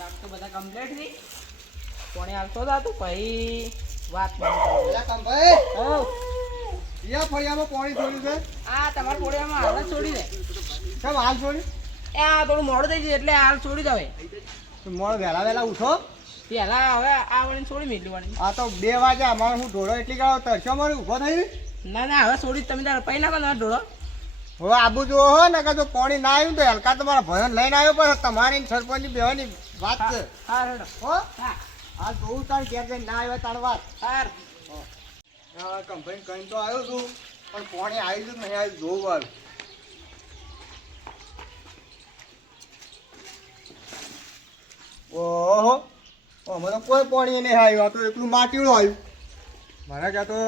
કામ તો બધા કમ્પ્લીટ થઈ કોણે હાલતો હતા તું પછી વાત બંધ કામ ભાઈ હો યા ફળિયામાં પાણી છોડ્યું છે આ તમારા પોડિયામાં હાલ જ છોડી દે કેમ હાલ છોડી એ આ થોડું મોડું થઈ ગયું એટલે હાલ છોડી દે હવે તો મોડ વહેલા વહેલા ઉઠો પેલા હવે આ વળીને છોડી મેલી વાળી આ તો 2 વાગે અમારે હું ઢોળો એટલી ગાળો તરસો મારે ઊભો થઈ ના ના હવે છોડી તમે તારે પૈ નાખો ને ઢોળો હવે આબુ જો હો ને કે જો પાણી ના આવ્યું તો હલકા તમારા ભયન લઈને આવ્યો પણ તમારી સરપંચની બેવાની વાત છે હા હેડો હો હા આ જોઉં તાર ઘેર જઈને ના આવ્યો તાર વાત હાર કંપની કઈ તો આવ્યો છું પણ પાણી આવ્યું જ નહીં આવ્યું જોવું વાર ઓહો અમે તો કોઈ પાણી નહીં આવ્યું આ તો એકલું માટીનું આવ્યું મારે ક્યાં તો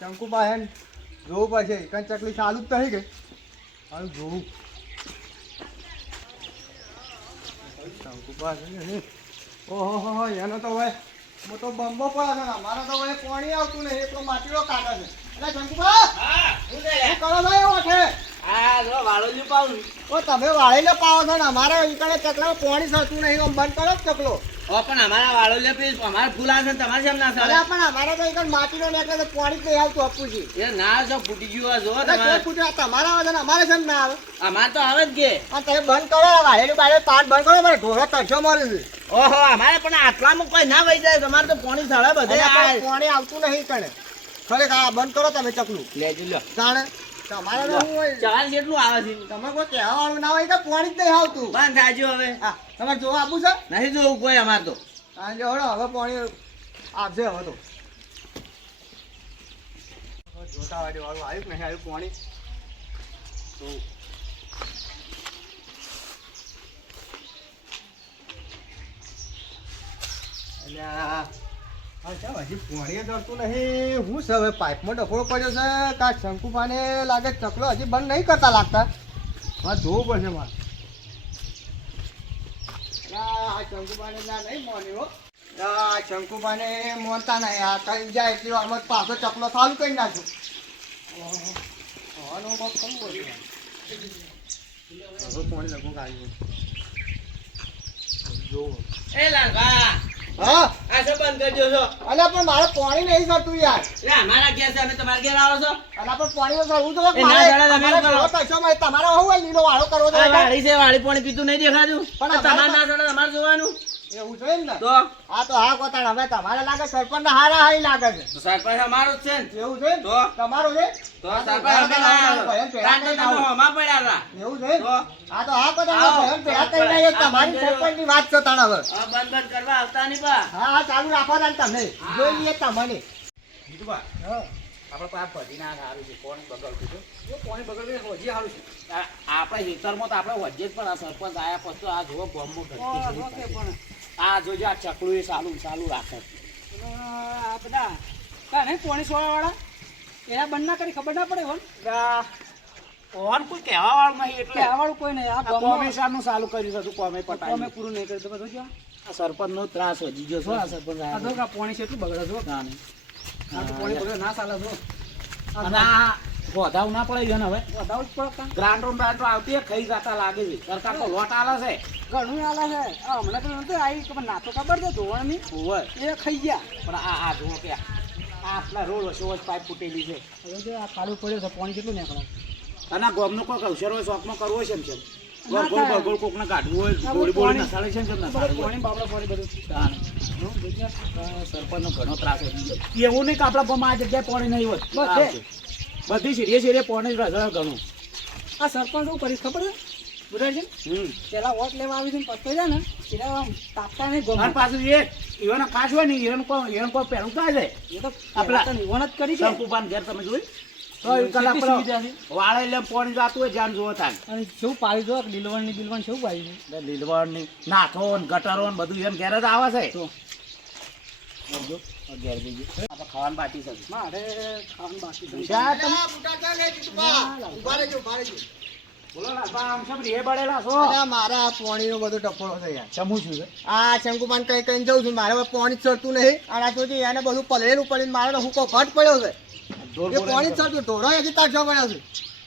શંકુબા હે જોવું પડશે કઈ ચકલી ચાલુ જ થઈ ગઈ હાલ જોવું શંકુબા ઓહો એનો તો હવે મોટો બંબો પડે છે ને અમારે તો હવે પાણી આવતું નહીં એટલો માટીનો કાઢે છે એટલે શંકુબા શું કરો ભાઈ ઓઠે હા જો વાળોજી પાઉં ઓ તમે વાળીને પાવો છો ને અમારે ઈકડે ચકલામાં પાણી થતું નહીં આમ બંધ કરો જ ચકલો ઓ પણ અમારા વાળોજી પી અમારે ફૂલ આવે તમારે કેમ ના અરે પણ અમારે તો ઈકડ માટીનો નીકળે તો પાણી જ નહીં આવતું અપુજી એ ના જો ફૂટી ગયું જો તમારા આવે છે ને અમારે કેમ ના આવે અમારે તો આવે જ કે આ તમે બંધ કરો વાળેલું બારે પાટ બંધ કરો મારે ઢોરો તરસો મળે છે ઓહો અમારે પણ આટલામાં કોઈ ના વહી જાય તમારે તો પાણી સાળે બધે પાણી આવતું નહીં કણે ખરેખર આ બંધ કરો તમે ચકલું લેજો લ્યો જાણે તમારે તો શું હોય ચાલ જેટલું આવે છે તમે કોઈ કહેવા વાળું ના હોય તો પાણી જ નહીં આવતું બંધ થાજો હવે હા તમારે જોવા આપવું છે નહીં જોવું કોઈ અમારે તો હા જો હળો હવે પાણી આપશે હવે તો જોતા વાળી વાળું આવ્યું કે નહીં આવ્યું પાણી તો હજી પાણી ચડતું નહીં હું છે હવે પાઇપમાં ડફોળો પડ્યો છે કા શંકુપાને લાગે ચકલો હજી બંધ નહીં કરતા લાગતા હા જોવું પડશે મારે આ શંકુપાને ના નહીં મોન્યો આ શંકુપાને મોનતા નહીં આ કઈ જાય એટલી વારમાં પાછો ચકલો ચાલુ કરી નાખ્યો હવાનું બહુ કમ બોલ્યું હવે પાણી લગભગ આવ્યું જોવો એ લાલભા હા આ શું બંધ કરજો છો અલા પણ મારે પાણી નહીં કરતું યાર લે અમારા ઘેર છે અમે તમારા ઘેર આવો છો અલા પણ પાણી કરવું તો એ ના જરા તમે કરો. તમારે હું હોય લીલો વાળો કરવો તો આ વાળી છે વાળી પાણી પીતું નહીં દેખાતું પણ પણ તમારે ના ચડે તમારે જોવાનું એવું છે ને તો હા તો હા કોતાણ હવે તમારે લાગે સરપંચ હારા હાઈ લાગે છે તો સરપંચ અમારો જ છે ને એવું છે ને? તો? તમારું છે તો સરપંચ અમે લાયા છો. તાન તો તમે હોમાં પડ્યા હતા એવું છે ને? તો? હા તો હા કોતાણ આવો. ભયન ભેળા કરી નાખીએ. તમારી સરપંચની વાત છે તાણ હવે હવે બંધ બંધ કરવા આવતા નહીં પા હા હા ચાલુ રાખો તાણ તમે જોઈ લઈએ તમને જીતુભા હા આપણે પાસે ભજી ના સારું છે કોણ બગડતું છે જો પાણી બગડે હજી સારું છે આપણે હિતરમાં તો આપણે વજે જ પણ આ સરપંચ આયા પછી તો આ જુઓ ગોમમાં ઘટતી આ જોજો આ ચકડું એ ચાલુ ચાલુ રાખે આ બધા કાને પોણી સોળા વાળા એના બંધ ના કરી ખબર ના પડે હોન કોણ કોઈ કહેવા વાળું નહીં એટલે આ વાળું કોઈ નહીં આ કોમેશાનું ચાલુ કર્યું હતું કોમે અમે પટાઈ પૂરું નહીં કર્યું તો બધું જો આ સરપંચનો ત્રાસ વધી ગયો છો આ સરપંચ આ જો પોણી છે એટલું બગડે છો આ તો પોણી બગડે ના ચાલે છો અને આ વધાવ ના પડે ને હવે વધાવ જ પડે કાં ગ્રાન્ડ બ્રાન્ડ આવતી હોય, ખાઈ જતા લાગે છે સરકાર તો લોટ આલે છે ઘણું આલા છે આ હમણાં તો નતું આવી ખબર ના તો ખબર છે ધોવણની ઓવર એ ખાઈ ગયા પણ આ જુઓ કે આ આટલા રોડ વચ્ચે વચ્ચે પાઇપ ફૂટેલી છે હવે જો આ કાળું પડ્યું છે પોણી કેટલું નીકળે અને આ ગોમનો કોઈ અવસર હોય શોખમાં કરવો છે ને કેમ ના ગોળ થાય. ગોળ કોકને કાઢવું હોય આ ગોળી બધું બોળી નસાડે છે ને કેમ નસાડે છે? પોણી બાપડા પોણી બધું તાણે. સરપંચનો ઘણો ત્રાસ વધી ગયો એવું નહીં કે આપણા ગામમાં આ જગ્યાએ પાણી નહીં હોય બધે. બધી સીરીએ સીરીએ પાણી રહે ઘણું આ સરપંચ શું કરીશ ખબર છે બુરાય છે પેલા વોટ લેવા આવી છે ને પત્તો છે ને એટલે આમ તાપતા નહીં ગમે અને પાછું એ ઈવન ખાસ હોય ને ઈવન કોઈ પહેલું કાંઈ જાય એ તો આપલા. આપલા નિવણ જ કરી છે શંકુપાન ઘેર તમે જોઈ તો એ કેટલી કલાક સુવિધા છે. વાળે એટલે પાણી જાતું હોય જાન જોવો થાય અને શું પાડી દો લીલવણ બિલવણ શું પાડી છે લીલવણ નાથો ને ગટરો ને બધું એમ ઘેર જ આવે છે તો જો, આ ઘેર જઈએ આપણે ખાવાનું બાકી છે મારે ખાવાનું બાકી છે ત્યાં તમે ઉભા રહેજો ઉભા રહેજો બોલો લાલબા, આમ સબ રે બળેલા છો અરે મારા પાણીનો બધો ડફોળો છે યાર ચમું છું આ શંકુપાન કઈ કઈ જઉં છું મારે હવે પાણી જ ચડતું નહીં અને આ સુધી એને બધું પલળેલું પડીને મારે તો હુકો ઘટ પડ્યો છે એ પાણી જ ચડતું ઢોરો હજી તારસો પડ્યો છે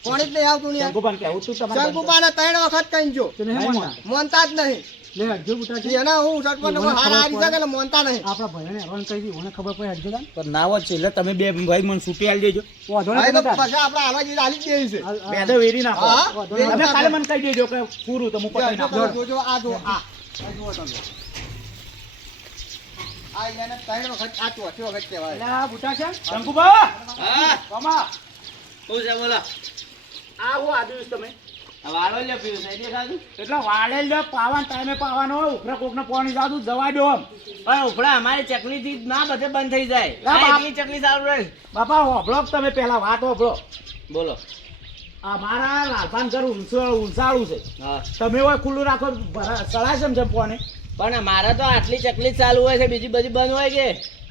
પાણી જ નહીં આવતું ને યાર શંકુપાન કહેવું તું તમારે શંકુપાને 3 વખત કઈ જો તો નહીં મળતા. મોનતા જ નહીં લે હટજો બુટાજી એના હું સરપંચ હારા હારી શકે ને મોનતા નહીં આપણા ભાઈને હેરાન કરી દીધી મને ખબર પડે હટજો તાન પણ ના હોત છે એટલે તમે બે ભાઈ મને છૂટી આલી દેજો વાંધો હા, એ નહીં તો તમે તાન. પછી આપણે આવા જેવી હાલી જ દેવી છે આ- બે આ- તો વેરી નાખો હા, વાંધો વેરી તમે નહીં. કાલે મને કહી દેજો કે પૂરું તો હું પતાઈ જો, નાખું જોજો આ જો આ જુઓ તમે આ એને 3 વખત આ ચોથી વખત કહેવાય એટલે આ બુટા છે શંકુભા હા કમા શું છે બોલો આ હું આદિશ તમે વાળો લે પીવું છે દેખાતું એટલે વાળે લે પાવાના ટાઈમે પાવાનો હોય ઉપરા કોકને પાણી જાદુ જવા દો આમ પણ ઉપડા અમારી ચકલી થી ના બધે બંધ થઈ જાય ના, બાપ. આ ચકલી સારું રહે બાપા હોભળો તમે પેલા વાત હોભળો બોલો આ મારા લાલપાન ઘર ઊંચાળું છે હા તમે હોય ખુલ્લું રાખો સળાય છે જેમ પાણી પણ મારે તો આટલી ચકલી જ ચાલુ હોય છે બીજી બધી બંધ હોય કે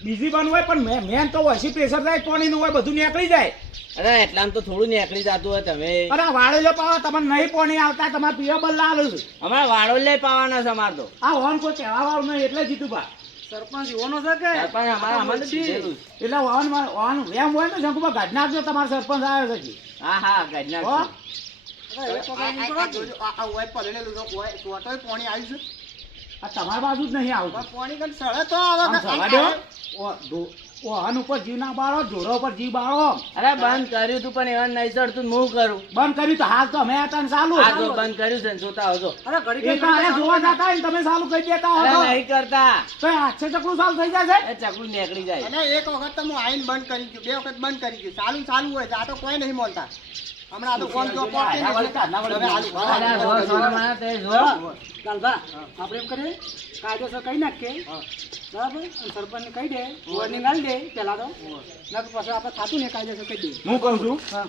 બીજી બન હોય પણ મેન તો ઓછી પ્રેશર થાય પાણીનું હોય બધું નીકળી જાય અરે એટલામાં તો થોડું નીકળી જતું હોય તમે અને આ વાળેલો પાવા તમને નહીં પાણી આવતા તમારે પીવા બદલા આલું છે અમારે વાળો લે પાવાના છે અમારે તો આ હોન કોઈ કહેવા વાળું નહીં એટલે જીતું પા સરપંચ એવાનો છે કે સરપંચ અમારે અમારે કીધેલું છે. એટલે વાહન એમ હોય ને શંકુભા ગાડી નાખજો તમારો સરપંચ આવ્યો છે હા હા ગાડના હો? અરે એક વખત એમ કરો આ કે જોજો આ હોય પલળેલું જો હોય ચોથોય પાણી આવ્યું છે આ તમારી બાજુ જ નહીં આવતું પણ પાણી કઈ સળે તો આમ આવે સવા દો વાહન ઉપર જીવ ના બાળો ઢોરો ઉપર જીવ બાળો અરે બંધ કર્યું તું પણ એવા નહીં ચડતું હું કરું બંધ કર્યું તો હાલ તો અમે હતા ને ચાલુ આ તો બંધ કર્યું છે ને જોતા આવજો અરે ઘડી એ તો આયા જોવા જતા હોય ને તમે ચાલુ કરી દેતા અરે હો નહીં કરતા તો એ હાથે ચકલું ચાલુ થઈ જશે એ ચકલું નીકળી જાય અને એક વખત તો હું આઈને બંધ કરી ગયું 2 વખત બંધ કરી ગયું ચાલુ ચાલુ હોય છે આ તો કોઈ નહીં બોલતા હમણાં આ તો કોમ જો પોકે ના વળી કાઢ, ના વળી તમે કાઢ. હાલી, અરે હાલી, જો, હાલી. મને તે જો લાલભા આપણે એમ કરીએ કાયદેસર કહી નાખીએ બરાબર અને સરપંચને કહી દે વોર્નિંગ આલી દે પહેલા તો નકર પછી આપણે થાતું ને કાયદેસર કહી દઈએ હું કહું છું હા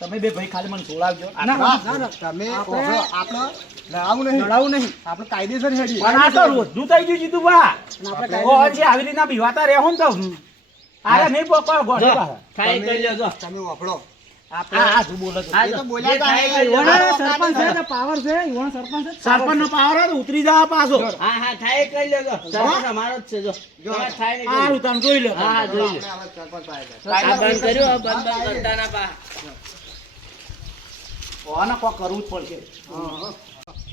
તમે બે ભાઈ ખાલી મને સોળાવજો ના, ના, ના. તમે આપણે- આપણો લડાવું નહીં લડાવું નહીં આપણે કાયદેસર હેડી પણ આ તો રોજનું થઈ ગયું જીતું બા અને આપણે ઓ કાયદેસર હજી આવી રીતના બીવાતા રહે હું તો આરે નહીં પકડો ગોડો જો, પાછા. ખાઈ કરી લેજો તમે વાપરો આ શું બોલો છો? આ એ તો જો, બોલ્યા જે તા થાય એ કરી ઈવોને લેજો. સરપંચ છે તો પાવર છે ઈવોને સરપંચ છે સરપંચનો પાવર હોય તો ઉતરી જવા પાછો હા હા થાય કરી લેજો સરપંચ અમારો જ છે જો તમારે થાય ને આ કરી. તમે જોઈ લો હા હા જોઈ લે આપણે હવે સરપંચ પાસે આ બંધ કર્યું હવે બંધ કરતા ના પા કોને કોક કરવું જ પડશે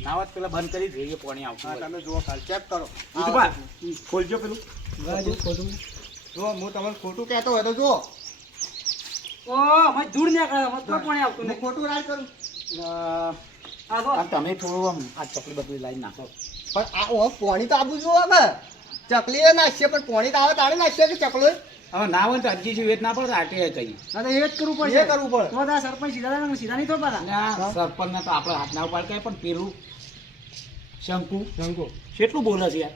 ના હોત પેલા બંધ કરી જોઈએ પાણી આવતું હા હોય. તમે જુઓ ખાલી ચેક કરો જીતુભા, ખોલજો પેલું જો હું તમને ખોટું કહેતો હોય તો જુઓ ઓ અમે દૂર ને કરે અમે તો પણ આવતું હું નહીં ખોટું રાજ કરું આ જો આ તમે થોડું આમ આ ચકલી બકલી લાવી નાખો પણ આ ઓ પાણી તો આબુ જુઓ હવે ચકલી એ નાખશે પણ પાણી તો આવે તાણે નાખશે કે ચકલો હવે ના હોય તો હજી વેટ ના પડે આટે કહી હા તો એ જ કરવું પડશે એ કરવું પડે. તો તારા સરપંચ સીધા થાય ને સીધા નહીં થોડા સરપંચ ને તો આપણે હાથ ના ઉપાડ પણ પેલું શંકુ શંકુ કેટલું બોલે છે યાર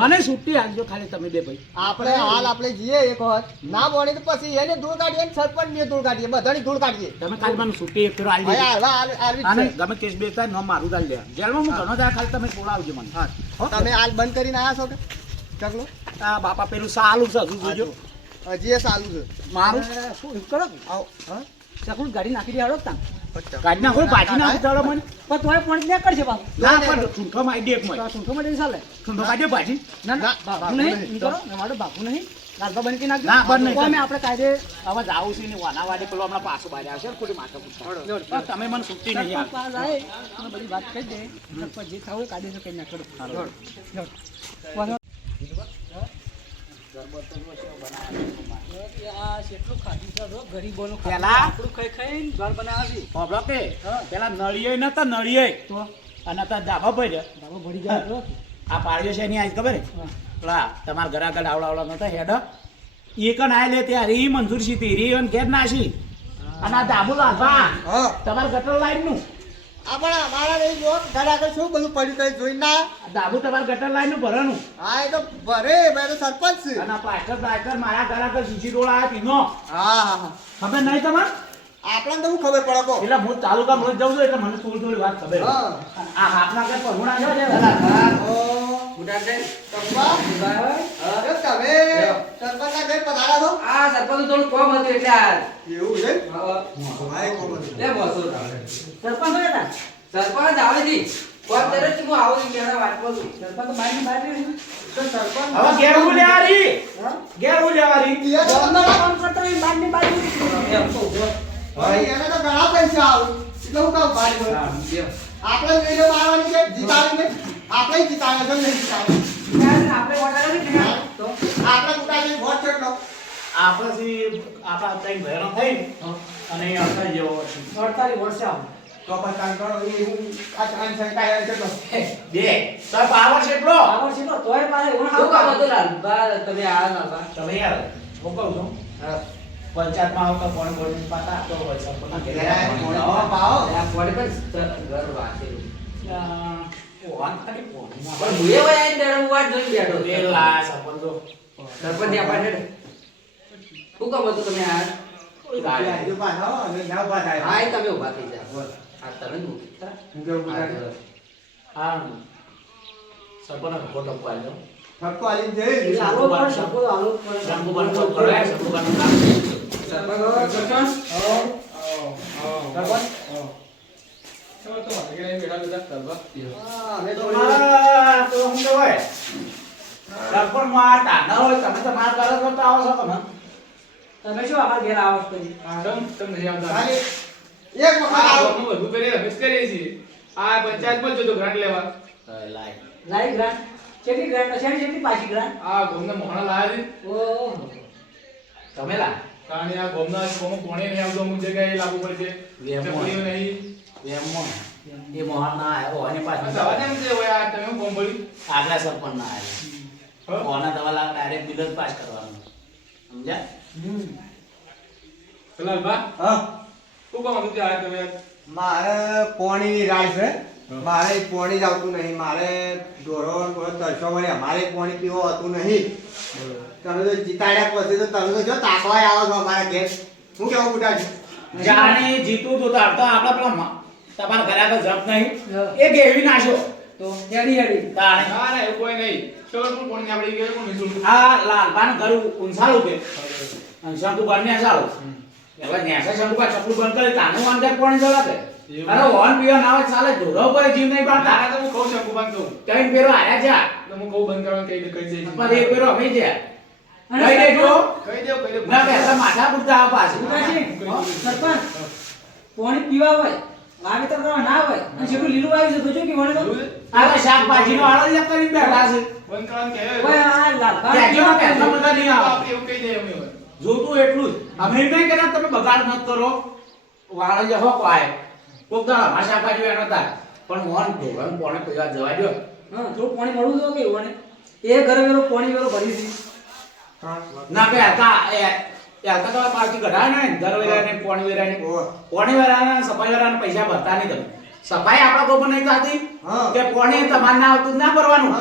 મને છૂટી આપજો ખાલી તમે બે ભાઈ આપણે હાલ આપણે જઈએ એક વખત ના બોણી તો પછી એને ધૂળ કાઢીએ ને સરપંચ ને ધૂળ કાઢીએ બધાની ધૂળ કાઢીએ તમે ખાલી મને છૂટી એક ફેરો આલી ભાઈ દેજો. હાલવા અને આવી ગમે કેસ બેસ થાય નો મારું ગાલી લે જેલમાં હું ઘણો જાય ખાલી તમે બોલાવજો મને હો? તમે હાલ બંધ કરીને આવ્યા છો કે ચકલો આ બાપા પેલું સાલું છે હજુ જોજો હજી એ ચાલુ છે મારું શું એમ કરો આવો હા ચકલું ગાડી નાખી દે હાલો તાન કાઢી નાખો ભાજી નાખો ચાલો મને પણ તોય પણ લે કરશે બાપુ ના પણ ઠૂંઠો મારી દે એક તો મને આ સૂંઠો માટે ચાલે ઠૂંઠો કાઢ્યો ભાજી ના ના ના, બાપુ નહીં એમ કરો અમારો બાપુ નહીં લાલબા બની કે નાખજો ના, બંધ નહીં તો અમે કરો. આપણે કાયદે હવે જાવું છે ને વાનાવાડી પેલો હમણાં પાછો બહાર આવશે ને ખોટી માથા પૂછતા પણ તમે મને છૂટી નહીં સરપંચ આપી. પાસે આવે અને બધી વાત કહી દે સરપંચ જે થાવું હોય કાયદેસર કરી નાખો આ કેટલું ખાધું છે જો ગરીબોનું ખાધું. પેલા? આપણું ખાઈ ખાઈને ઘર બનાવે છે. હોભળો કે પેલા નળિયે નતા નળિયે તો અને અત્યારે ધાબા પર છે. ધાબો ભરી જાય જો. આ પાડ્યો છે એની આજ ખબર હે? હા. પેલા તમારા ઘર આગળ આવડા નતા હેડ એ કણ આય લે ત્યારે ઈ મંજૂર સી તી ઈ ઘેર નાસી અને આ ધાબુ લાભા હા તમારા ગટર લાઈન નું આપણે અમારા નહીં જો ઘર આગળ શું બધું પડ્યું કઈ જોઈ ના ધાબુ તમારા ગટર લાઈન નું ભરવાનું હા એ તો ભરે ભાઈ તો સરપંચ છે અને આ પ્લાસ્ટર પ્લાસ્ટર મારા ઘર આગળ સીસી રોડ આવ્યા પીનો હા હા હા ખબર નહીં તમારે આપણને તો શું ખબર પડે કો એટલે હું તાલુકા રોજ જાઉં છું એટલે મને થોડી થોડી વાત ખબર છે. હા અને આ હાથના ઘર પરમુણા છે ને, ઓ ચંપા જો તમે સરપંચના ઘર પધાર્યા છો આ સરપંચ થોડું કોમ હતું એટલે આ એવું છે હા, હા એ ખબર છે. લે બોસો સરપંચ હોય હતા સરપંચ આવે છે કોમ તરત જ હું આવું છું મેળા વાત કરું સરપંચ તો બહારની બહાર રહે છે. તો સરપંચ હવે ઘેર હું લેવાની હા? ઘેર હું લેવાની પિયર તો ગામમાં અંદર કામ કરતા હોય બહારની બહાર રહે છે. એમ કહું છું. ભાઈ એને તો ઘણા પૈસા આવે એટલે હું કહું ભાઈ હા. આપણે લઈને મારવાની છે જીતાડીને આપણે જીતાડે છે નહીં જીતાડે આપણે ઓર્ડર નથી ને તો આપણે કુટાજી વોટ છે એટલો આપણે થી આપણા ત્રણ ભેરો થઈ અને અડધા જેવો છે 48 વર્ષ આવ તો પણ કામ કરો એ હું આ ચાંદ છે કાય છે તો બે તો પાવર છે એટલો આવો છે તો તોય પાસે શું કામ હતું લાલબા? તમે આ લાલબા. તમે યાર હું કહું છું હા. પંચાયતમાં આવતા કોણ કોણ પાતા તો હોય સરપંચ પાવો આ પોણી પણ ઘર વાંચેલું. ઓન ખાલી કોણ પણ હું એ હોય આઈને બેઠો, હું વાટ જોઈને બેઠો. પેલા સરપંચો સરપંચ ત્યાં પાછળ. શું કામ હતું તમે આ? ગાડી જો પાછો અને ના પાછા હા, એ તમે ઊભા થઈ જાઓ. આ તમે જ ઊભી થા. હું કેવું આ કુટાજી જો. હા સરપંચ ફોટો પાડ્યો ફટકો આલી જઈ આલો પણ સપો આલો પણ શંકુબાન ફોટો કરાય શંકુબાન નામ સરપંચ. અમે તો તમારા તો હું કહેવાય સરપંચ માં તાના હોય તમે તમાર કરો તો આવો છો તમે તમે શું અમાર ઘેર આવો છો પછી? ખાલી એક વખત આવો લાય લાઈ ગ્રાન્ટ કેટલી ગ્રાન્ટ છે કેટલી પાછી ગ્રાન્ટ ઓહ તમે લા વેમો એ મોહન ના આવ્યો અને પાછું આગલા સરપંચ ના આવ્યો કોના દવા લાગ ડાયરેક્ટ બિલ જ પાસ કરવાનું સમજ્યા હા મારે પોણીની રાડ છે મારે પોણી જ આવતું નહીં મારે ઢોરો તરસો વળે અમારે પોણી પીવો હતું નહીં તમે તો જીતાડ્યા પછી તો તમે તો જો તાકવાય આવો છો અમારા ઘેર હું કેવું બુટાજી જાણે જીતું તો તારતા આપડા પેલા તમારા ઘરે આગળ જપ નહીં એ ગેવી નાખ્યો તો હેડી હેડી તાણે આ લાલબાન ઘર ઊંસાળું કે અને શંકુબાન ને સાળું એટલે નેસા શંકુબા ચપલું બંધ કરી તાનું વાંધર કોણ જવા દે અરે હોન પીવા ના હોય ચાલે ઢોરો પર જીવ નહીં પાડતા કઈ પેરો આયા છે પણ એક પેરો અમે છે કઈ દેજો ના પેલા માથા પૂરતા આવા પાછું સરપંચ પાણી પીવા હોય વાવેતર કરવા ના હોય અને જેટલું લીલું આવી છે જોજો કે વણે તો આ શાકભાજી નો આળો જ કરીને બેઠા છે ઓય આ ત્યાંથી લાલ પેલા બધા નહીં આવે જોતું એટલું જ અમે એમ નહીં કર્યા તમે બગાડ ન કરો વાળો જ હો પાય કોક દાડા માં શાકભાજી વેણો થાય પણ મોહન ઢોરણ પોણે પૈસા જવા દો હા થોડું પાણી મળવું તો કે વણે એ ઘરે વેરો પાણી વેરો ભરી હતી ના કે હલકા એ હલકા તો પાછી કઢાય ને ઘર વેરાને પોણી વેરાને સફાઈ વેરાને પૈસા ભરતા નહીં તમે સફાઈ આપણા કોઈ નહીં થતી હા. કે પોણી તમારે ના આવતું જ ના ભરવાનું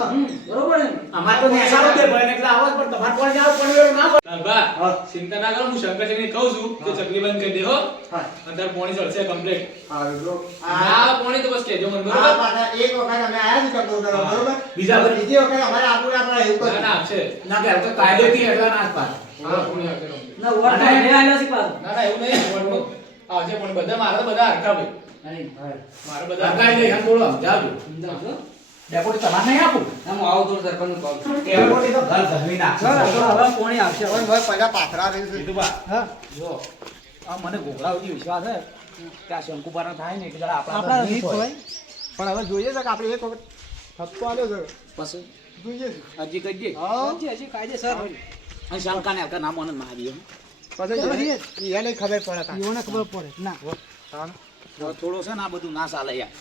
બરોબર ને અમારે તો નેસારો દે ભાઈ એટલે આવો જ પણ તમારે પોણી આવો પોણી વેરો ના ભરો. ચિંતા ના કરો, હું શંકર ચકલી કહું છું કે ચકલી બંધ કરી દે હો હા અંદર પોણી ચડશે કમ્પ્લીટ. હારું જો ના પોણી તો બસ કહેજો મને આ બરોબર. પાછા એક વખત અમે આયા છે ચકલું કરવા બરોબર બીજા હવે બીજી વખત અમારે આપવું ના પડે એવું ના કરશું. ના આપશે. ના કે હલકા કાયદેથી એટલા ના જ પાડે. હા પોણી આપશે તમને. ના વોટ તો લે આલ્યો છે પાછો ના ના એવું નહીં વોટનું આવશે પોણી બધા મારા તો બધા હરખા ભાઈ મારા બધા લગાઈ દે એમ થોડું સમજાવજો સમજાવજો ડેપોટી તમારે નહીં આપું હું આવું તો સરપંચ કહું છું. ડેપોટી તો ઘર ઘરવી નાખશે હવે પાણી આવશે હવે હવે પહેલા પાથરા રહ્યું છે કીધું બા હા જો આ મને ઘોઘરા સુધી વિશ્વાસ છે કે આ શંકુપારા થાય ને એટલે જરા આપણા આપણા રીત હોય પણ હવે જોઈએ છે કે આપણે એક વખત થપ્પો આલ્યો છે પછી જોઈએ છે હજી કઈ દે હા હજી કાયદેસર અને શંકાને હલકા નામ મને મારી પછી એને ખબર પડે કાં. યોને ખબર પડે ના હા. થોડો છે ને આ બધું ના ચાલે યાર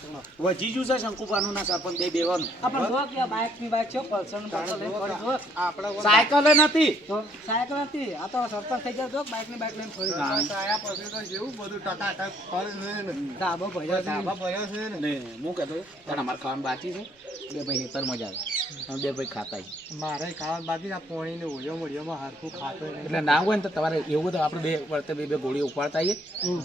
વજીજુ છે શંકુપાનું ના સરપંચ બે બેવાનું આપણે જો કે બાઇક ની બાઇક છે પલ્સર નું પલ્સર લઈને ફરી જો આપણે સાયકલ નથી તો સાયકલ નથી આ તો સરપંચ થઈ ગયા જો બાઇક ની બાઇક લઈને ફરી આયા પછી તો જેવું બધું ટકાટક ફરે છે ને ધાબો ભર્યો છે ધાબા ભર્યો છે ને નહીં હું કહેતો તને અમારે ખાવાનું બાકી છે બે ભાઈ હેતર મજા આવે બે ભાઈ ખાતા મારે ખાવા બાકી આ પોણી ને ઓળિયો મોળિયોમાં હરખું ખાતો નહીં એટલે ના હોય ને તો તમારે એવું તો આપણે બે વર્તે બે ગોળીઓ ઉપાડતા આવીએ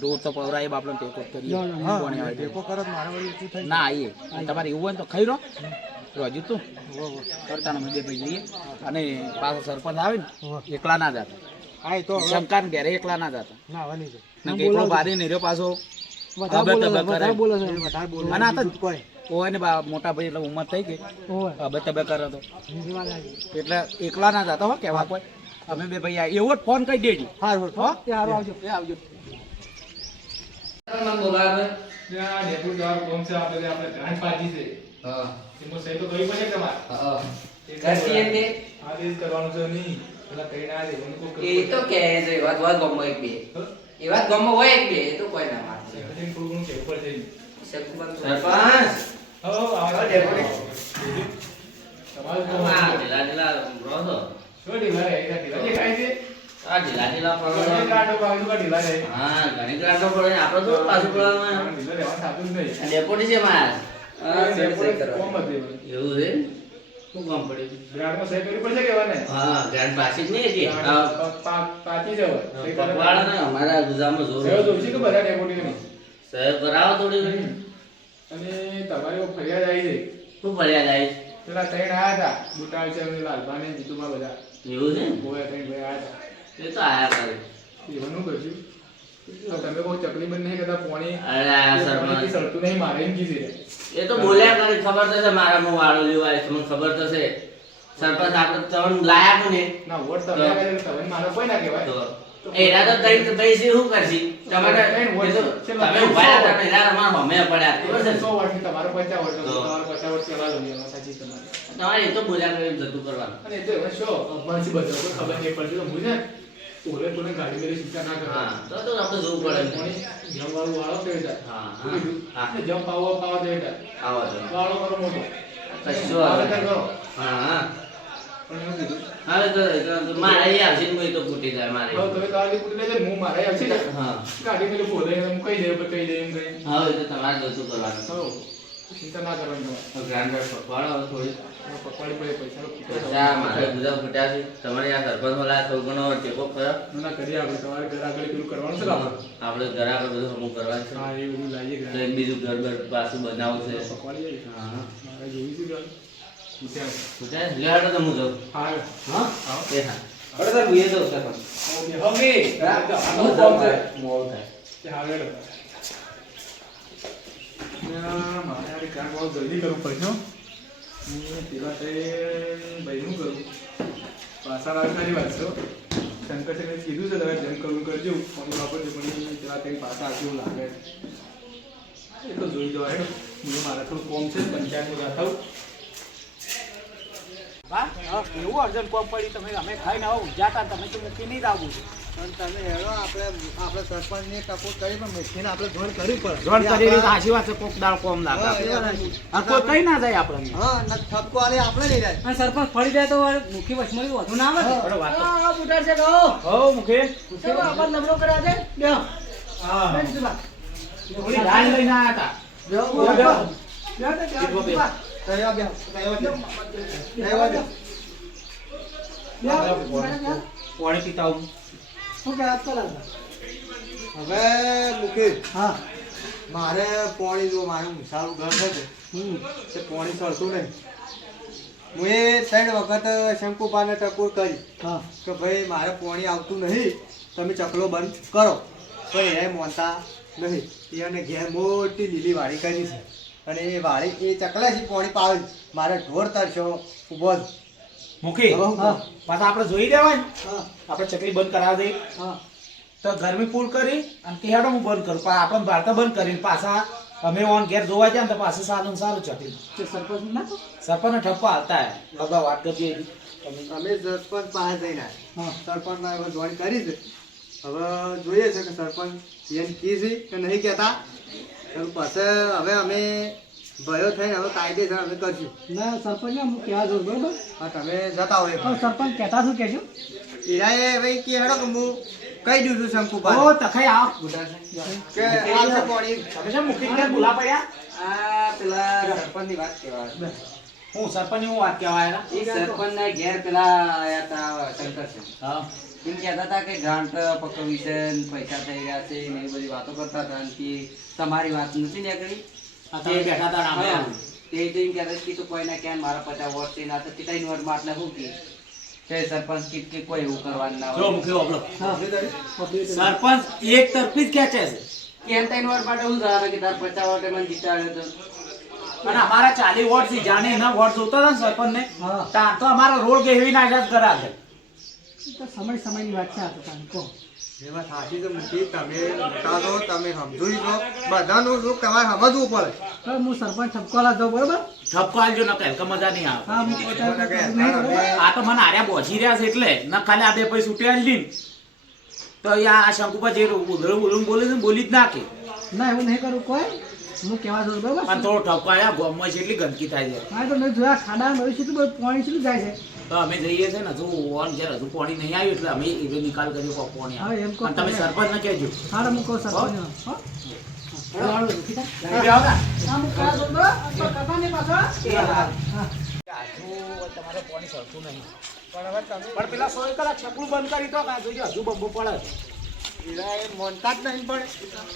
દૂર તો પવરાઈએ આપણે ટેકો કરીએ કોણે આવે તે. ટેકો કરો તો મારે વળી ઊંચું થઈ ના આવીએ અને તમારે એવું હોય ને તો ખાઈ રહો હજુ તું કરતા ને બે ભાઈ જઈએ અને પાછો સરપંચ આવે ને એકલા ના જતા હા એ તો હવે શંકા ને ઘેરે એકલા ના જતા ના હવે નહીં ને કે એકલો બારી ને રહ્યો પાછો વધારે બોલે છે વધારે બોલો અને આ તો હોય ને મોટા ભાઈ એટલે ઉંમર થઈ ગઈ ઓય હવે તબે કરે તો બીજી લાગી એટલે એકલા ના જતા હો કેવા કોઈ અમે બે ભાઈ આવીએ. એવો જ ફોન કરી દેજો હારું હો તે હારું આવજો એ આવજો નામ બોલાવે. ત્યાં ડેપો જવાનું કોણ છે આપણે ગ્રાન્ટ પાર્ટી છે. હા એમાં સહી તો કરવી પડશે કે તમારે હા. કરતી એમ કે? હા તે જ કરવાનું છે નહીં પેલા કઈ ના દે મને કોઈ એ તો કે છે એવા તો ગમો એક બે. એવા ગમો હોય એક બે એ તો કોઈ ના માનશે. થોડું ઘણું કહેવું પડશે સરપંચ હો આવા ડેપોટી તમારું તો આ ઢીલા ઢીલા રહો છો. શું ઢીલા રહે ઢીલા દેખાય છે આ ઢીલા ઢીલા ઘણી પડો. ગાંઠો પાડું તો ઢીલા રહે હા ઘણી ગ્રાન્ટો પડે આપણે તો પાછું પડવાનું. ઢીલા રહેવાનું થતું જ નહીં ડેપોટી છે માર. હા, સહી કરવા. કોમ હતું એવું છે શું કામ પડ્યું? ગ્રાન્ટમાં સહી કરવી પડશે કે ને હા ગ્રાન્ટ પાછી જ નહીં હતી. આ પાછી જવાય પકવાડા ને અમારા ગુજામાં જોર સહી જોઈશે કે બધા ડેપોટીની સહેજ કરાવો થોડી ઘણી. અને તમારી ઉપર ફરિયાદ આવી છે શું ફરિયાદ આવી? પેલા ત્રણ આયા હતા બુટાળ છે અને લાલભાને જીતુભા બધા એવું છે ગોયા ત્રણ ભાઈ આયા હતા એ તો આયા કરે. એવાનું કરશું તો તમે બહુ તકલીફ નહીં કરતા પોણી અરે આ સરપંચ સડતું નહીં મારે એમ કીધું એ તો બોલ્યા કરે ખબર તો છે મારા હું વાળો લેવાય તમને ખબર તો છે. સરપંચ આપણે તમને લાયા કોને ના વોટ તમે આયા એટલે તમે મારો કોઈ ના કહેવાય તો એરા તો તઈ પૈસી શું કરશી તમારે એ તો તમે ઉભા હતા ને એરા અમારા હમે પડ્યા ખબર છે ને? 100 વોટ ની તમારો 50 વોટ તો. તમારો 50 વોટ ચલા લો એમાં સાચી તમારે તમારે એ તો બોલ્યા કરે જતું કરવાનું. અને એ તો એમાં શું અભણસી બધો કોઈ ખબર નહીં પડતી તો હું છે ઓલે કોને ગાડી મેલી શિક્ષા ના કરતા હા તો આપણે જોવું પડે ને. પોણી જમ વાળું વાળો કેવી જાય હા હા હા જમ પાવો કેવી જાય આવો તો વાળો કરો મોટો કશું વાળો આવે. કરો હા હા પણ એવું કીધું હવે તો મારે અહીં આવશે ને હું તો ફૂટી જાય મારે. હવે તમે ગાડી કુટી લેજે હું મારે આવશે ને હા ગાડી મેલી બોલે હું કહી દે કહી દે એમ કહી હવે તો તમારે જતું કરવાનું. હો ચિંતા ના કરવાની તમારે ગ્રાન્ડર પકવાડો હવે થોડી. પકવાડી પડે પૈસા પૈસા મારે બધા ફૂટ્યા છે. તમારે આ સરપંચ વાળા થોડું ઘણો ટેકો ખરો. ના કરીએ આપણે તમારે ઘર આગળ પેલું કરવાનું છે કે આપણે? આપણે ઘર આગળ બધું હમું કરવાનું છે. હા એ બધું લાવીએ તો ઘરે. એક બીજું ઘર બર પાછું બનાવવું છે. પકવાડી જાય હા મારે જોયું છે કે પૂછ્યા ફૂટ્યા લે હાડો તો હું જાઉં. હા હા હા એ હા હવે તો ભૂએ જાઉં સરપંચ. ઓકે હવે મોડું થાય. મોડું થાય. મારે આ કામ બહુ જલ્દી કરવું પડશે હો. હું પેલા તે ભાઈનું કરું પાછા રાખવાની વાત છે હો. શંકર સાહેબે કીધું છે તમે જેમ કરવું કરજો પણ વાપરજો પણ પેલા કંઈ પાછા આપ્યું લાગે એ તો જોઈ જવાય હેડો. હું મારે થોડું કોમ છે પંચાયતનું જાતા હા હા, એવું અર્જન્ટ કોમ પડી તમે અમે ખાઈને આવો જાતા તમે તો મૂકી નહીં આવું પણ તમે હેડો આપણે સરપંચને ટપોટ કરી પણ મૂકીને આપણે જોઈન કરવી પડે જોન કરી રહી સાચી વાત છે કોક દાળ કોમ હા, લાગે એ આ કોઈ કઈ ના જાય આપણે હા ન ઠપકો આલે આપણે નહીં જાય અને સરપંચ ફરી જાય તો મુખી વચમાં વધુ ના આવે બરો વાત તો. હા બુટાર છે કહો હો મુખી ચલો આપણે લમણો કરવા છે બેહો હા બેઠ જુલા થોડી દાળ લઈને આયા હતા બેહો બેહો. બેહો બેહો બેહો. કયો બે પાણી પીતા આવું શું કહેવા કરો હવે મુકેશ હા મારે પોણી જો મારું સારું ઘર છે તે પોણી ચડતું નહીં હું એ 3 વખત શંકુપાને ટકોર કરી હા કે ભાઈ મારે પોણી આવતું નહીં તમે ચકલો બંધ કરો પણ એ મોનતા નહીં એને ઘેર મોટી લીલી વાડી કરી છે અને એ વાડી એ ચકલાથી પોણી પાવે છે. મારે ઢોર તરશો ઊભો છે. મુખી હવે હું હા કરું? પાછા આપણે જોઈ દેવાય ને હા આપણે ચકલી બંધ કરાવી દઈએ હા તો ગરમી ફૂલ કરી અને તેહાડો હું બંધ કરું પણ આપણે ભારતા બંધ કરીને પાછા અમે ઓન ઘેર જોવા જાય ને તો પાછું સારું ને સારું ચકલી તે સરપંચ નાખો સરપંચ ઠપ્પો હાલતા હે લગા વાત કરતી હતી તમે અમે સરપંચ પાસે જઈને આવ્યા. હા સરપંચના હવે જોઈન કરી છે હવે જોઈએ છે કે સરપંચ એમ કી છે કે નહીં કહેતા તો પછી હવે અમે ભયો થઈને હવે કાયદેસર અમે કરશું ના સરપંચ ને હું કહેવા જોઉં બરોબર હા તમે જતા હોય પણ સરપંચ કહેતા શું કહેજો ઈરાએ ભાઈ કે હેડો કે હું કહી દઉં છું ઓ શંકુભાઈ તખાઈ આવ કે આવશે પોણી તમે છે મુખી ઘેર બોલા પડ્યા આ પેલા સરપંચની વાત કહેવાય. હું સરપંચ હું વાત કહેવાય એ સરપંચના ઘેર પેલા આયા તા શંકર છે. હા એમ કહેતા હતા કે ગ્રાન્ટ પકડવી છે ને પૈસા થઈ રહ્યા છે ને એ બધી વાતો કરતા હતા અને કે તમારી વાત નથી નીકળી. આ તમે બેઠા હતા ને હા. આમ. તે તો એમ કહેતા કે તું કોઈના ક્યાં મારા 50 વોટ છે ના તો તે કઈ વોટ માં એટલે શું કે તે સરપંચ કે કોઈ એવું કરવાનું ના જો હોય. મુખી ઓબળો હા સરપંચ એક તરફી જ ખેંચે છે કેમ તઈ વોટ માટે હું ધારે કે તાર 50 વોટે મને જીતાડ્યો તો અને અમારા 40 વોટ થી જાણે એના વોટ જોતા હતા ને સરપંચ ને હા. ત્યાં તો અમારો રોડ ગેહવી નાખ્યા જ કરા છે તો સમયની વાત છે આ તો તારી કહો. એમાં સાચી તો મૂકી તમે મોટા છો તમે સમજો છો બધાનું દુઃખ તમારે સમજવું પડે હવે હું સરપંચ ઠપકો લાવ દઉં બરોબર. ઠપકો આલજો ન કે મજા નહીં આવે હા હું પોતે નહીં બરોબર. આ તો મને હાર્યા બોજી રહ્યા છે એટલે ન ખાલી આ બે પૈસા છૂટે આલી ને તો આ શંકુપા જે ઉધળું બોલે છે ને બોલી જ નાખે ના એવું નહીં કરું કોઈ. હું કહેવા દઉં બરોબર. પણ થોડો ઠપકો આયા ગોમમાં છે એટલી ગંદકી થાય છે હા તો મેં જોયા ખાડા નવી છે તો બધું પાણી શું જાય છે. તો અમે જઈએ છે ને હજુ ઓન જ્યારે હજુ પાણી નહીં આવ્યું એટલે અમે એ નિકાલ કર્યો કોક પાણી હા, આવે એમ કહો અને તમે તમે. સરપંચ ને કહેજો હાલો હું કહું સરપંચ હો. હા હું કહેવા દઉં બરોબર. તો કપાને પાછો. હા. તમારે પાણી સરતું નહીં પણ હવે તમે પણ પેલા 100 કલાક છકડું બંધ કરી તો કાં જોજો હજુ બંબો પડે એરા એ મોનતા જ નહીં પડે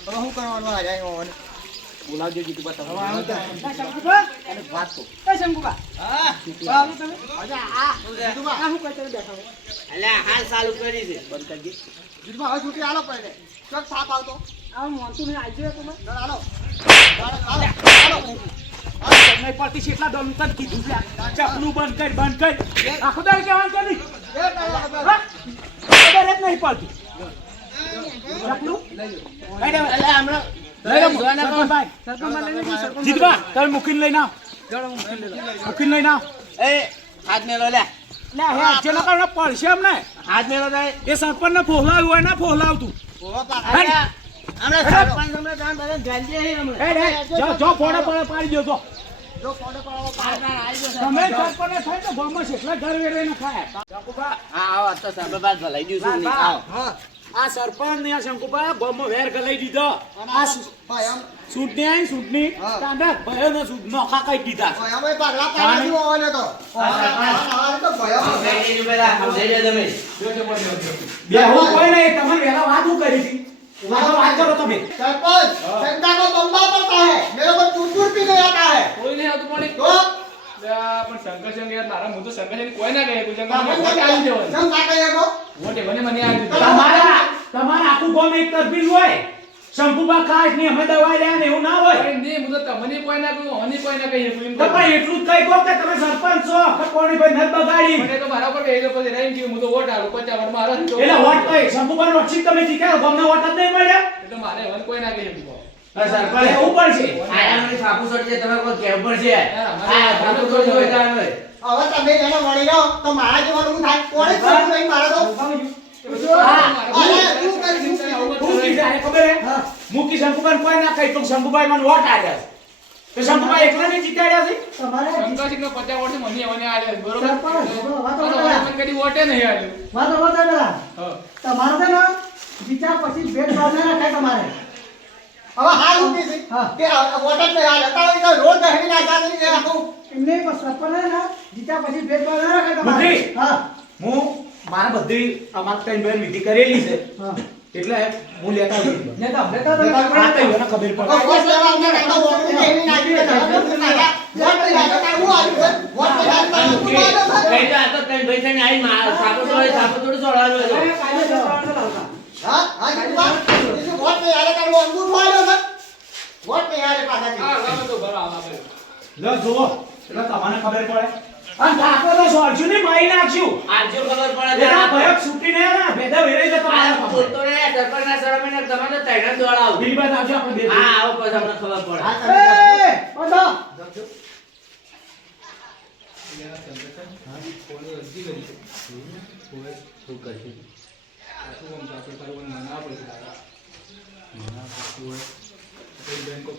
હવે શું કરવાનું આજે ઓન બોલાવજો જીતુબા તમે ના, શંકુભા. અને વાત તો એ શંકુભા. આવો તમે. આ શું કહે તમે બેઠા હો? અલ્યા હાલ ચાલુ કરી છે બંધ કરજે જીતમાં હવે છૂટી આલો પડે ચોક સાપ આવતો આવું મોનતું નહીં આવજો તમે. આલો તમને પડતી છે એટલા દમ તક કીધું છે ચપલું બંધ કર આખો દાડ કેવાનું કરી હા? ખબર જ નહીં પડતી ચપલું કઈ દે અલ્યા હમણાં લઈ લો સરપંચભાઈ. સરપંચમાં લઈને જજો, સરપંચ. જીતુબા તમે મૂકીને લઈને આવ જોડો મૂકી લેજો. મૂકીને લઈને આવ એ હાથ મેલો લે લે હે જેના કારણે પડશે એમ ને હાથ મેલો થાય એ સરપંચને ફોહલાવ્યું હોય ના ફોહલાવતું અલ્યા હમણાં સરપંચ હમણાં તમે બધા ગાંધી હે હમણાં જો ફોડે પડે પાડી દો તો આ આવી જશે. તમે સરપંચને થાય તો ગામમાં કેટલા ઘર વેરાઈને ખાય શંકુભા હા આવો તો સાહેબ બાદ ભલાઈ ગયું છું બા, આવો બા. આ સરપંચ ને આ શંકુભા ગામમાં વેર ગલાઈ દીધો આ ભાઈ આમ ચૂંટણી આવી ચૂંટણી હા. તાંડા ભયોને નોખા કાઢી દીધા ભાઈ અમે પાગલા પાડ્યા છું ઓને તો આ તો ભયો સમજાઈ દેજો પેલા સમજાઈ દેજો તમે બે હું કોઈ નહીં તમને વેલા વાત હું કરી હતી વાત કરો તમે सरपंच शंका को बम्बा पड़ता है मेरे को चूर भी नहीं आता है કોઈ નહીં આવતું પાણી तो પણ શંકર યાર મારા હું તો શંકર કોઈ ના કહે કોઈ अपन શંકર क्या આવી દેવાનું हम क्या कहेंगे વોટે મને આવી તમારા તમારા આખું ગામ એક તરફી હોય શંકુભા ખાસ ને અમે દવા લ્યા ને એવું ના હોય નહીં હું તો તમને કોઈ ના કહું મને કોઈ ના કહીએ કોઈ તો પણ એટલું જ કહી દો કે તમે સરપંચ છો કે કોણી ભાઈ નથી બગાડી મને તો મારા પર બેહી પછી રહી ગયું હું તો વોટ આલું 50 વોટ મારા જ તો. એટલે વોટ કઈ શંકુભા નો ઓછી તમે જીત્યા ગામના વોટ જ નહીં મળ્યા એટલે મારે હવે કોઈ ના કહીએ હું. સરપંચ એવું પણ છે આયા મને સાપુ સડજે તમે કોઈ કેમ પડશે હા, મારે આ સાપુ સડજો હોય તો આવે. હવે તમે જેને મળી જાઓ તો મારા જેવાનું થાય કોણે કરવું નહીં મારે તો અરે તું કરી મૂકી જાય ખબર હે મૂકી શંકુભાઈ કોઈ ના કહી તો શંકુભાઈ મને વોટ આલ્યા તો શંકુભાઈ એકલા ને જીતાડ્યા છે તમારે શંકરસિંહનો 50 વોટ છે, મને મને આલ્યા છે, બરોબર સરપંચ, વાતો તો કરો. મને કદી વોટે નહીં આલ્યું. વાતો વાતો પેલા હા. તમારે છે ને વિચાર પછી ભેટ ભાવ ના રાખાય તમારે. હવે હાલ ઊભી છે હા. કે વોટર ને હાલ હતા તો રોડ દહેડી ના જાતી ને આખું એમને પણ સરપંચ હે ને વિચાર પછી ભેટ ભાવ ના રાખાય તમારે. બુદ્ધિ. હા હું મારા બધી અમાર ત્રણ બેન વિધિ કરેલી છે હા એટલે હું લેતા આવું ને તો આપણે તો આ તો એને ખબર પડે વોટ લેવા અમને કાકા વોટ ને દહેડી નાખી દે વોટ ને હાલ હું આવ્યું વોટ ને હાલ હું આવ્યો કઈ તો આ તો તઈ ભાઈ થઈને આવી માર સાપુ તો સાપુ થોડું છોડવાનું હતો. અરે કાયદેસર કરવાનું લાવતા. હા હા જીતવા વોટ ને હાલ કાઢવો અંગૂઠ વાળ્યો છે વોટ ને હાલ પાછા હા, લાવો તો બરાબર આવે. લો જુઓ એટલે તમને ખબર પડે અને ઠાકોર તો સોળશું ને મારી નાખશું આજો ખબર પડે એના ભયક છૂટી ને ના ભેદા વેરાઈ જતો આ મારા બોલતો રે સરપંચના શરમે ને તમે તો તૈણ દોડાવ. બીજી બાદ આવજો આપણે બે હા આવો પછી અમને ખબર પડે. હા તમે એ બંધો. કોની અરજી કરી છે? કોઈ શું કરશે? સાચું કોમ સાચું તારું મને મના પડશે તારા. મના પડતું હોય. કોઈ બેન કો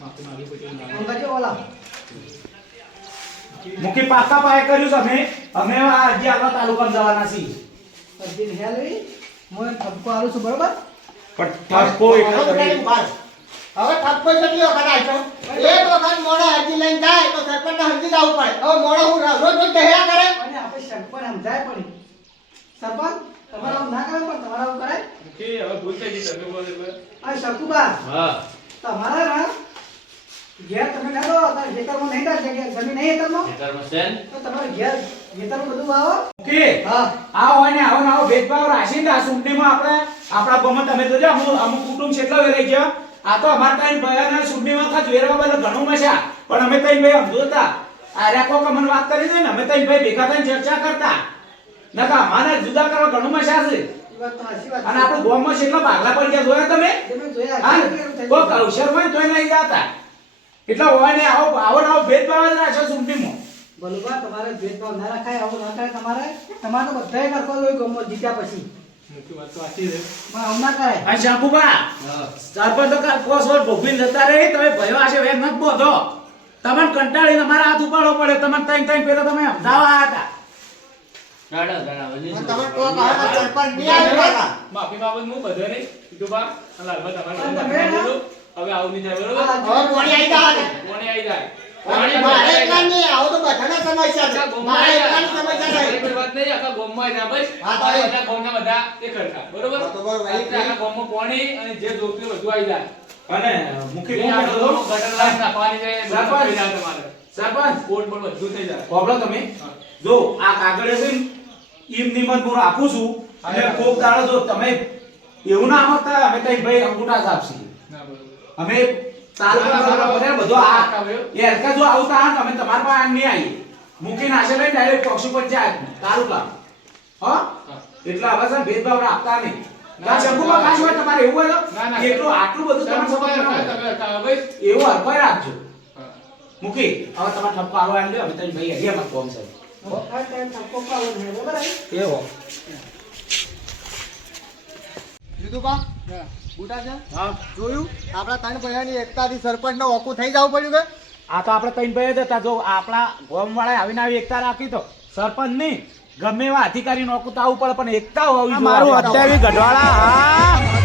માફી માંગી પછી ના આવે. અંગાજી ઓલા મુખી પાકા પાયે કર્યું છે અમે આજે આપણા તાલુકામાં જવાના છીએ અરજી નહીં આલી. હું ઠપકો આલું છું બરોબર. પણ ઠપકો એટલો કરી હવે ઠપકો કેટલી વખત આવ્યો એક વખત મોડા અરજી લઈને જાય તો સરપંચ ને હરજી જવું પડે હવે મોડો હું રોજ રોજ દહેડા કરે અને આપણે સરપંચ સમજાય પડી. સરપંચ તમારા આવું ના કરે પણ તમારા આવું કરાય. કે હવે ભૂલ થઈ ગઈ તમે બોલો એટલે. આ શકુબા હા તમારા ના ઘેર તમે ના દો તાર ખેતરમાં નહીં તાર જગ્યા જમીન નહીં ખેતરમાં ખેતરમાં છે ને? તો તમારે ઘેર ખેતરમાં બધું વાવો. મુખી હા આ હોય ને આવો ને આવો ભેદભાવ રાખીને આ સુંટણીમાં આપણે આપણા ગામમાં તમે જોજો અમુક કુટુંબ કેટલા વેરાઈ ગયા આ તો અમાર ત્રણ ભાઈઓના સુંટણીમાં ખાસ વેરવા બદલ ઘણું મજા પણ અમે ત્રણ ભાઈ સમજો હતા આ રહ્યા કોક અમને વાત કરી દે ને અમે ત્રણ ભાઈ ભેગા થઈને ચર્ચા કરતા નકા અમારે જુદા કરવા ઘણું મજા છે. એ વાત તો સાચી વાત અને આપણું ગામમાં કેટલા ભાગલા પડી ગયા જોયા તમે? તમે જોયા હા? કેવું થઈ કોઈ ગયું? કૌશલ હોય ને તોય નહીં જાતા. એટલા હોય ને આવો ભેદભાવ જ રાખશો સુમટીમાં. બલુબા તમારે ભેદભાવ ના રાખાય, આવું ના કરે તમારે. તમારે તો બધાય નરકો જ હોય ગામમાં જીત્યા પછી. મુખ્ય વાત તો સાચી છે. પણ આવું ના કરાય. અને શંકુબા, સરપંચ તો કાલ પોસ વર્ષ ભોગવીને જતા રહી, તમે ભયો આશે વેર નથી બોધો. તમને કંટાળીને અમારા હાથ ઉપાડવો પડે. તમને ત્રણ પેલા તમે અમદાવાદ આવ્યા હતા. ગાડા ગાડા વળી પણ શું? તમે કહો કે હવે સરપંચ નહીં આવી પાછા. માફી બાબત હું બધે નહીં કીધું બા અને લાલબા તમારે પણ માફી તમે માંગુ છું. હવે આવું નહીં થાય બરોબર હા, હવે પોણી આવી જાય. કોણે આવી જાય મારે એકલા નહીં, આવું તો બધાને સમસ્યા છે. મારે એકલાની સમસ્યા મારી છે. કોઈ વાત નહીં, આખા ગામમાં જ આ બસ. હા, તો એ. બધા ગામના બધા એ ખરખા, બરોબર? હા, તો બરોબર. આખા ગામમાં પોણી અને જે જોતું હોય બધું આવી જાય. અને મુખી એ કોણ આખો કરતો? ગટર લાઈન નાખવાની છે, બધું સરપંચ. થઈ જાય તમારે. સરપંચ, બોટ બોટ બધું થઈ જાય. કોબળો તમે હા. જો આ કાગળ છે ને, ઈમ નિમત હું આપું છું. હા, એટલે હા. કોક દાડો જો તમે એવું ના સમજતા, અમે કઈ ભાઈ અંગૂઠા જ આપશી. ના, બરોબર. અમે તાલુકા કરવા બધા બધો આ એ હલકા જો આવતા હા તમે તમારા પાસે નહીં આવી મૂકી નાશે લઈને ડાયરેક્ટ પક્ષી પર જાય તાલુકા. હા, એટલે હવે છે ને ભેદભાવ રાખતા નહીં. ના શંકુબા ખાસ હોય તમારે એવું હોય ના, ના. તો એટલું આટલું બધું તમારે સમજ ના હોય. તમે હતા, બસ. એવું હરપાઈ રાખજો. હા. મૂકી હવે તમારે ઠપકો આવો આમ લ્યો, અમે તઈ ભાઈ હજી અમારે કોમ છે. આ ટાઈમ ઠપકો પાવો ને, બરાબર આઈ? એવો જીતુભા, હા. બુટા છે? હા, જોયું? આપણા ત્રણ ભાઈઓની એકતાથી સરપંચને ઓકું થઈ જવું પડ્યું કે? આ તો આપણે ત્રણ ભાઈ જ હતા. જો આપણા ગામવાળાએ આવીને આવી એકતા રાખી તો સરપંચ નહીં ગમે એવા અધિકારી નોકું તો આવવું પડે પણ એકતા હોવી જોઈએ. મારું અત્યારે ગઢવાળા હા